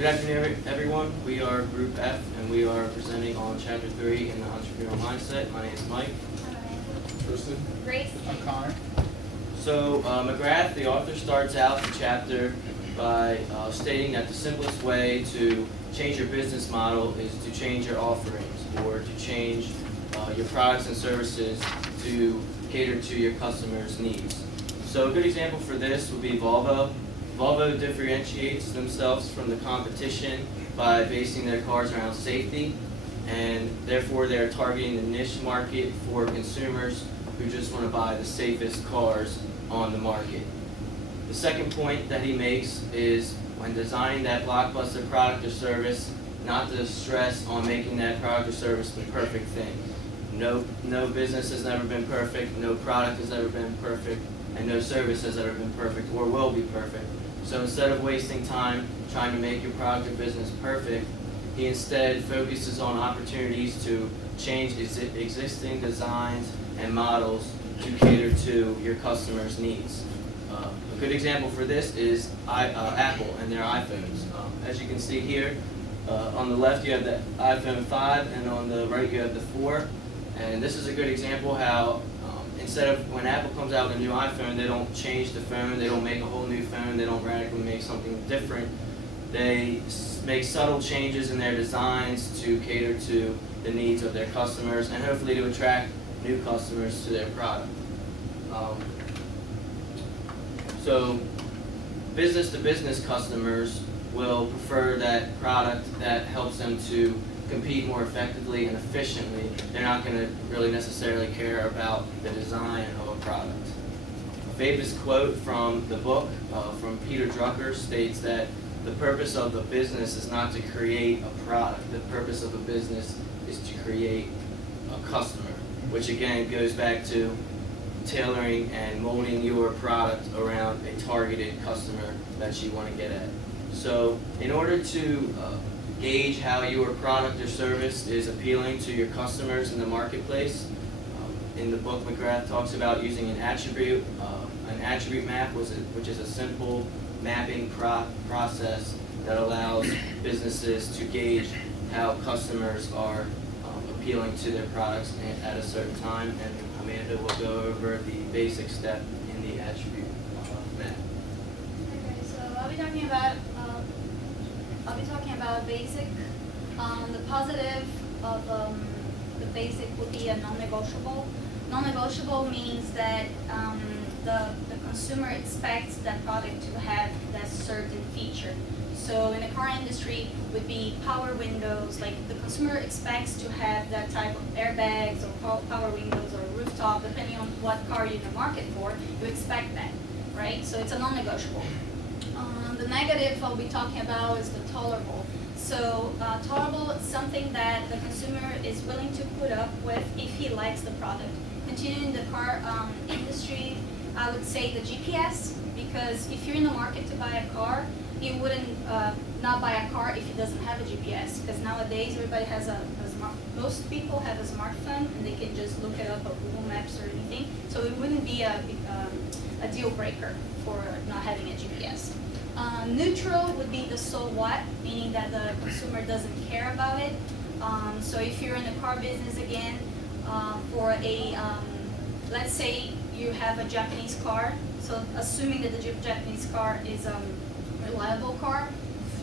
Good afternoon, everyone. We are Group F, and we are presenting on Chapter 3 in the Entrepreneurial Mindset. My name is Mike. Tristan. Grace. I'm Connor. So, McGrath, the author, starts out the chapter by stating that the simplest way to change your business model is to change your offerings, or to change your products and services to cater to your customers' needs. So a good example for this would be Volvo. Volvo differentiates themselves from the competition by basing their cars around safety, and therefore they're targeting the niche market for consumers who just want to buy the safest cars on the market. The second point that he makes is when designing that blockbuster product or service, not to stress on making that product or service the perfect thing. No business has ever been perfect, no product has ever been perfect, and no service has ever been perfect or will be perfect. So instead of wasting time trying to make your product or business perfect, he instead focuses on opportunities to change existing designs and models to cater to your customers' needs. A good example for this is Apple and their iPhones. As you can see here, on the left you have the iPhone 5 and on the right you have the 4. And this is a good example how instead of when Apple comes out with a new iPhone, they don't change the phone, they don't make a whole new phone, they don't radically make something different. They make subtle changes in their designs to cater to the needs of their customers and hopefully to attract new customers to their product. So business-to-business customers will prefer that product that helps them to compete more effectively and efficiently. They're not going to really necessarily care about the design of a product. A famous quote from the book from Peter Drucker states that the purpose of the business is not to create a product. The purpose of a business is to create a customer, which again goes back to tailoring and molding your product around a targeted customer that you want to get at. So in order to gauge how your product or service is appealing to your customers in the marketplace, in the book McGrath talks about using an attribute map, which is a simple mapping process that allows businesses to gauge how customers are appealing to their products at a certain time. And Amanda will go over the basic step in the attribute map. Okay, so I'll be talking about basic. The positive of the basic would be a non-negotiable. Non-negotiable means that the consumer expects that product to have that certain feature. So in the car industry would be power windows, like the consumer expects to have that type of airbags or power windows or rooftop, depending on what car you're in the market for, you expect that, right? So it's a non-negotiable. The negative I'll be talking about is the tolerable. So tolerable is something that the consumer is willing to put up with if he likes the product. Continuing the car industry, I would say the GPS, because if you're in the market to buy a car, you wouldn't not buy a car if it doesn't have a GPS, because nowadays everybody has most people have a smartphone and they can just look it up on Google Maps or anything. So it wouldn't be a deal breaker for not having a GPS. Neutral would be the so what, meaning that the consumer doesn't care about it. So if you're in the car business again, for a, let's say you have a Japanese car, so assuming that the Japanese car is a reliable car,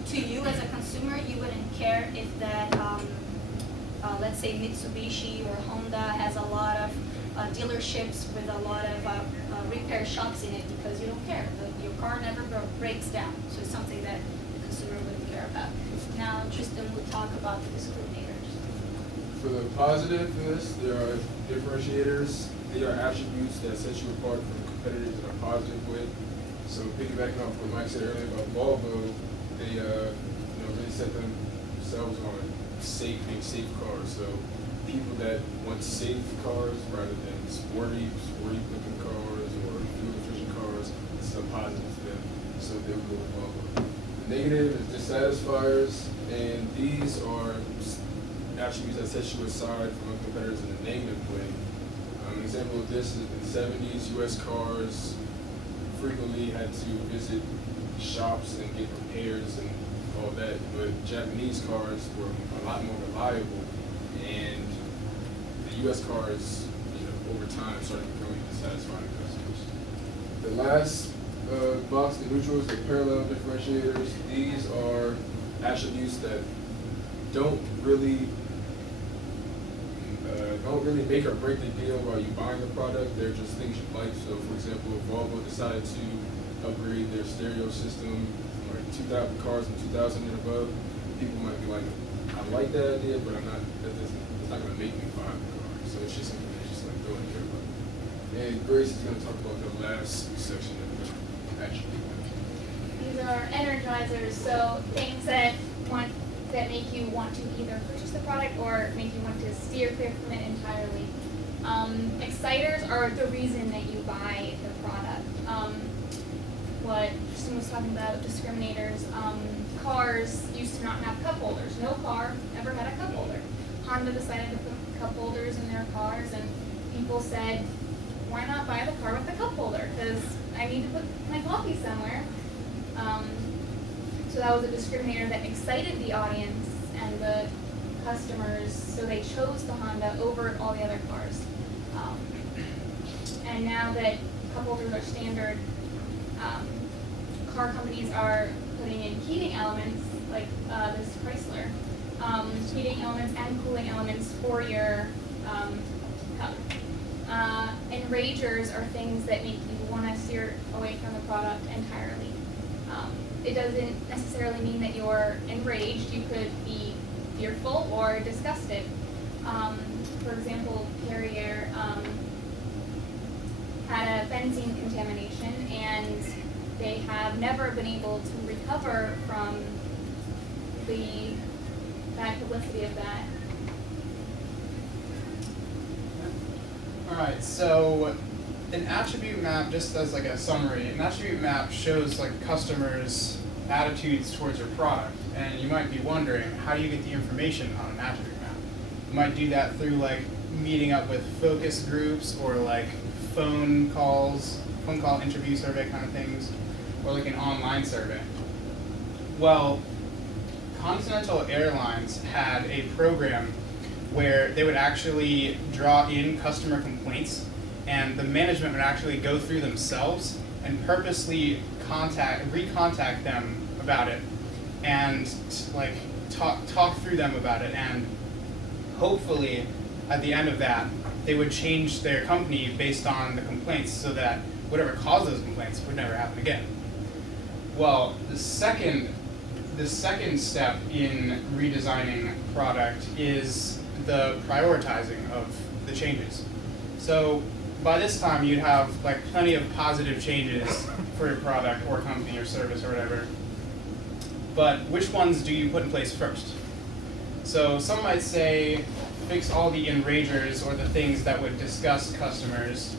to you as a consumer, you wouldn't care if that, let's say Mitsubishi or Honda has a lot of dealerships with a lot of repair shops in it, because you don't care. Your car never breaks down, so it's something that the consumer wouldn't care about. Now Tristan will talk about the discriminators. For the positive in this, there are differentiators. They are attributes that set you apart from competitors in a positive way. So piggybacking off what Mike said earlier about Volvo, they really set themselves on being safe cars. So people that want safe cars rather than sporty looking cars or fuel efficient cars, it's a positive to them. So they'll go with Volvo. The negative is dissatisfiers, and these are attributes that set you aside from competitors in a negative way. An example of this is in the 70s, U.S. cars frequently had to visit shops and get repairs and all that in the Japanese cars were a lot more reliable, and the U.S. cars, over time, started becoming dissatisfying customers. The last box, the neutrals, the parallel differentiators. These are attributes that don't really make or break the deal while you buying the product. They're just things you like. So, for example, if Volvo decided to upgrade their stereo system, like 2,000 cars from 2000 and above, people might be like, I like that idea, but it's not going to make me buy the car. So it's just something that's just like don't care about. And Grace is going to talk about the last section of the attribute. These are energizers, so things that make you want to either purchase the product or make you want to steer clear from it entirely. Exciters are the reason that you buy the product. What Kristen was talking about, discriminators. Cars used to not have cup holders. No car ever had a cup holder. Honda decided to put cup holders in their cars, and people said, why not buy the car with the cup holder? Because I need to put my coffee somewhere. So that was a discriminator that excited the audience and the customers, so they chose the Honda over all the other cars. And now that cup holders are standard, car companies are putting in heating elements, like this Chrysler, heating elements and cooling elements for your cup. Enragers are things that make you want to steer away from the product entirely. It doesn't necessarily mean that you're enraged. You could be fearful or disgusted. For example, Carrier had a benzene contamination, and they have never been able to recover from the bad publicity of that. Alright, so an attribute map, just as like a summary, an attribute map shows like customers' attitudes towards your product. And you might be wondering, how do you get the information on an attribute map? You might do that through like meeting up with focus groups or like phone call interview survey kind of things, or like an online survey. Well, Continental Airlines had a program where they would actually draw in customer complaints, and the management would actually go through themselves and purposely recontact them about it, and like talk through them about it, and hopefully at the end of that they would change their company based on the complaints, so that whatever caused those complaints would never happen again. Well, the second step in redesigning a product is the prioritizing of the changes. So by this time you'd have like plenty of positive changes for your product or company or service or whatever. But which ones do you put in place first? So some might say fix all the enragers or the things that would disgust customers,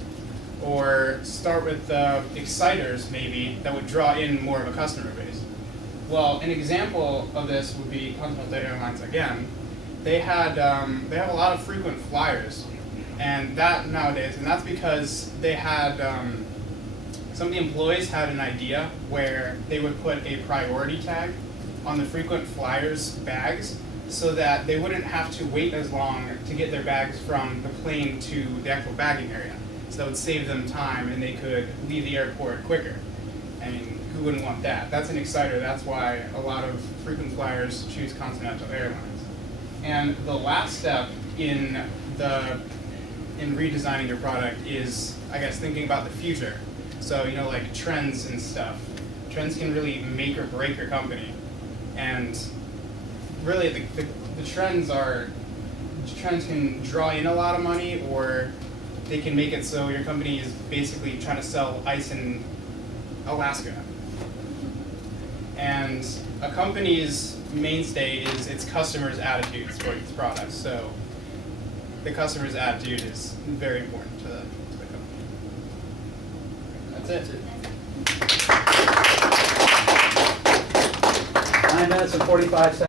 or start with the exciters maybe that would draw in more of a customer base. Well, an example of this would be Continental Airlines again. They have a lot of frequent flyers, and that's because they had some of the employees had an idea where they would put a priority tag on the frequent flyers' bags, so that they wouldn't have to wait as long to get their bags from the plane to the actual bagging area. So that would save them time, and they could leave the airport quicker. I mean, who wouldn't want that? That's an exciter. That's why a lot of frequent flyers choose Continental Airlines. And the last step in redesigning your product is, I guess, thinking about the future. So, like trends and stuff. Trends can really make or break your company. And really, the trends can draw in a lot of money, or they can make it so your company is basically trying to sell ice in Alaska. And a company's mainstay is its customers' attitudes towards its products. So the customer's attitude is very important to the company. That's it. 9 minutes and 45 seconds.